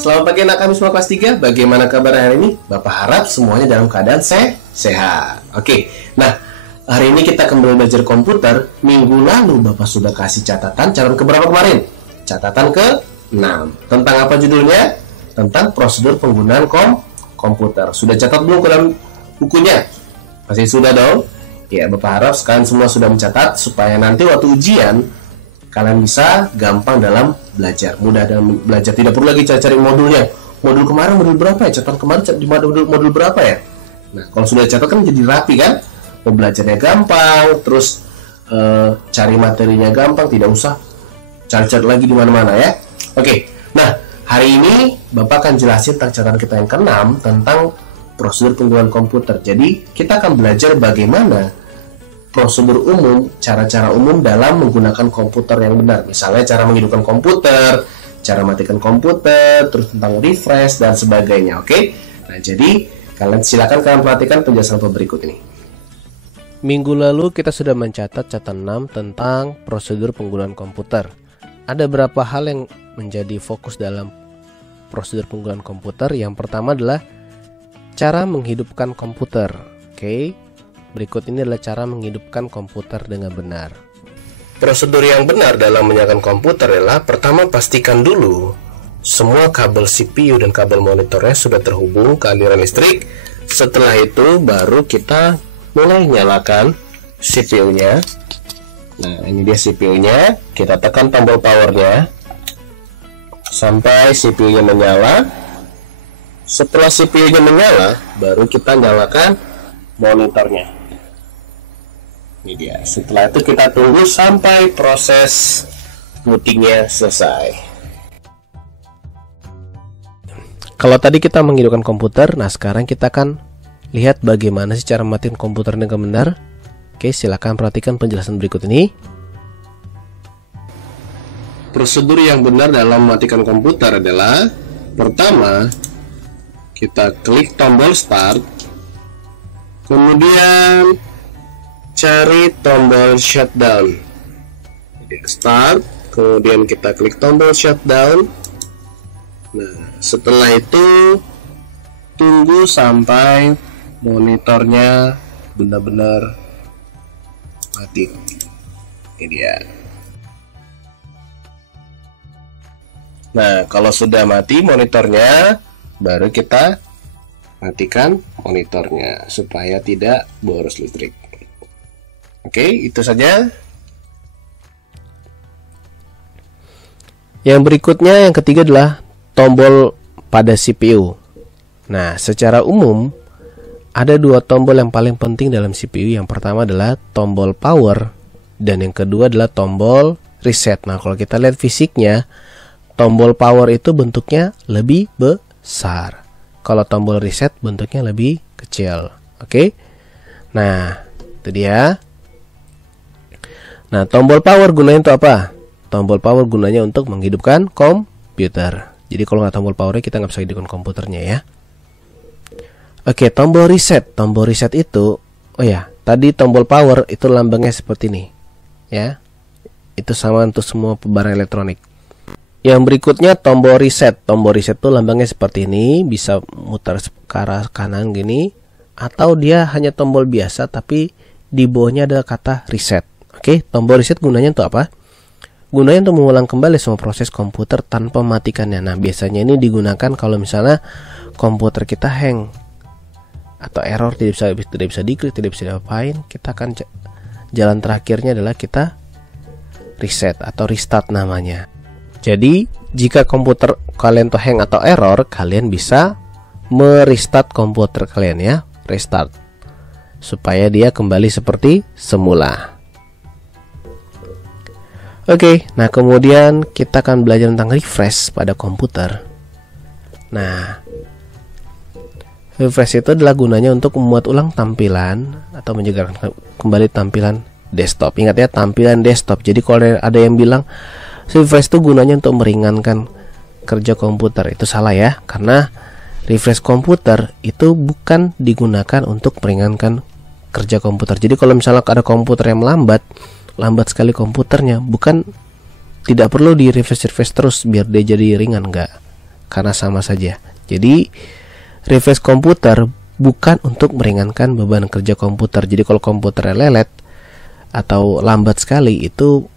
Selamat pagi anak kami semua kelas 3. Bagaimana kabar hari ini? Bapak harap semuanya dalam keadaan sehat. Oke, nah hari ini kita kembali belajar komputer. Minggu lalu Bapak sudah kasih catatan keberapa kemarin? Catatan ke-6. Tentang apa judulnya? Tentang prosedur penggunaan komputer. Sudah catat belum ke dalam bukunya? Masih sudah dong? Ya, Bapak harap kalian semua sudah mencatat supaya nanti waktu ujian kalian bisa gampang dalam belajar, mudah dalam belajar. Tidak perlu lagi cari-cari modulnya. Modul kemarin modul berapa ya? Catatan kemarin di modul berapa ya? Nah, kalau sudah catat kan jadi rapi kan? Mau belajarnya gampang, terus cari materinya gampang, tidak usah cari-cari lagi di mana-mana ya. Oke. Nah, hari ini Bapak akan jelasin tentang catatan kita yang ke-6 tentang prosedur penggunaan komputer. Jadi, kita akan belajar bagaimana prosedur umum, cara-cara umum dalam menggunakan komputer yang benar. Misalnya cara menghidupkan komputer, cara matikan komputer, terus tentang refresh dan sebagainya. Oke? Nah, jadi silakan kalian perhatikan penjelasan berikut ini. Minggu lalu kita sudah mencatat catatan 6 tentang prosedur penggunaan komputer. Ada beberapa hal yang menjadi fokus dalam prosedur penggunaan komputer. Yang pertama adalah cara menghidupkan komputer. Oke? Berikut ini adalah cara menghidupkan komputer dengan benar. Prosedur yang benar dalam menyalakan komputer adalah pertama pastikan dulu semua kabel CPU dan kabel monitornya sudah terhubung ke aliran listrik. Setelah itu baru kita mulai nyalakan CPU-nya. Nah, ini dia CPU-nya. Kita tekan tombol powernya sampai CPU-nya menyala. Setelah CPU-nya menyala, baru kita nyalakan monitornya. Ini dia. Setelah itu kita tunggu sampai proses bootingnya selesai. Kalau tadi kita menghidupkan komputer, nah sekarang kita akan lihat bagaimana sih cara matiin komputer dengan benar. Oke, silakan perhatikan penjelasan berikut ini. Prosedur yang benar dalam mematikan komputer adalah pertama, kita klik tombol start, kemudian cari tombol shutdown. Start, kemudian kita klik tombol shutdown. Nah, setelah itu tunggu sampai monitornya benar-benar mati. Ini dia. Nah, kalau sudah mati monitornya, baru kita matikan monitornya supaya tidak boros listrik. Oke, itu saja. Yang berikutnya, yang ketiga adalah tombol pada CPU. Nah, secara umum ada dua tombol yang paling penting dalam CPU. Yang pertama adalah tombol power dan yang kedua adalah tombol reset. Nah, kalau kita lihat fisiknya, tombol power itu bentuknya lebih besar. Kalau tombol reset bentuknya lebih kecil. Oke. Nah, itu dia. Nah, tombol power gunanya untuk apa? Tombol power gunanya untuk menghidupkan komputer. Jadi kalau nggak tombol powernya kita nggak bisa hidupkan komputernya ya. Oke, tombol reset. Tombol reset itu, oh ya, tadi tombol power itu lambangnya seperti ini, ya. Itu sama untuk semua barang elektronik. Yang berikutnya tombol reset. Tombol reset itu lambangnya seperti ini, bisa mutar ke arah kanan gini, atau dia hanya tombol biasa tapi di bawahnya ada kata reset. Oke, tombol reset gunanya untuk apa? Gunanya untuk mengulang kembali semua proses komputer tanpa mematikannya. Nah, biasanya ini digunakan kalau misalnya komputer kita hang atau error, tidak bisa diklik, tidak bisa diapain. Kita akan jalan terakhirnya adalah kita reset atau restart namanya. Jadi, jika komputer kalian tuh hang atau error, kalian bisa merestart komputer kalian ya, restart, supaya dia kembali seperti semula. Oke, nah kemudian kita akan belajar tentang refresh pada komputer. Nah, refresh itu adalah gunanya untuk membuat ulang tampilan atau menjaga kembali tampilan desktop. Ingat ya, tampilan desktop. Jadi kalau ada yang bilang refresh itu gunanya untuk meringankan kerja komputer, itu salah ya. Karena refresh komputer itu bukan digunakan untuk meringankan kerja komputer. Jadi kalau misalnya ada komputer yang lambat sekali komputernya, bukan, tidak perlu di refresh terus biar dia jadi ringan, enggak. karena sama saja. Jadi refresh komputer bukan untuk meringankan beban kerja komputer. Jadi kalau komputer lelet atau lambat sekali, itu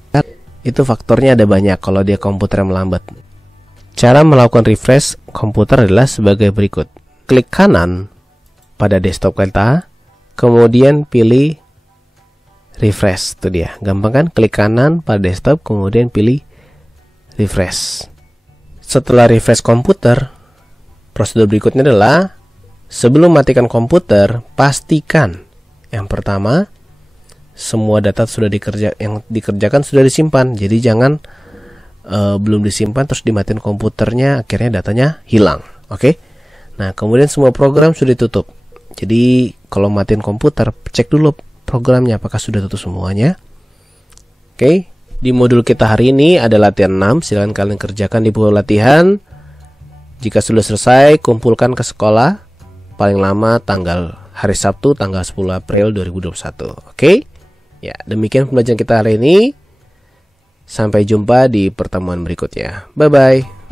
faktornya ada banyak kalau dia komputer melambat. Cara melakukan refresh komputer adalah sebagai berikut. Klik kanan pada desktop kita, kemudian pilih refresh. Itu dia, gampang kan? Klik kanan pada desktop, kemudian pilih refresh. Setelah refresh komputer, prosedur berikutnya adalah sebelum matikan komputer, pastikan yang pertama semua data yang dikerjakan sudah disimpan. Jadi jangan belum disimpan terus dimatiin komputernya, akhirnya datanya hilang. Oke. Nah, kemudian semua program sudah ditutup. Jadi kalau matiin komputer, cek dulu programnya apakah sudah tutup semuanya. Oke. Di modul kita hari ini ada latihan 6. Silahkan kalian kerjakan di buku latihan. Jika sudah selesai, kumpulkan ke sekolah paling lama hari Sabtu tanggal 10 April 2021. Oke. Ya, demikian pembelajaran kita hari ini. Sampai jumpa di pertemuan berikutnya. Bye-bye.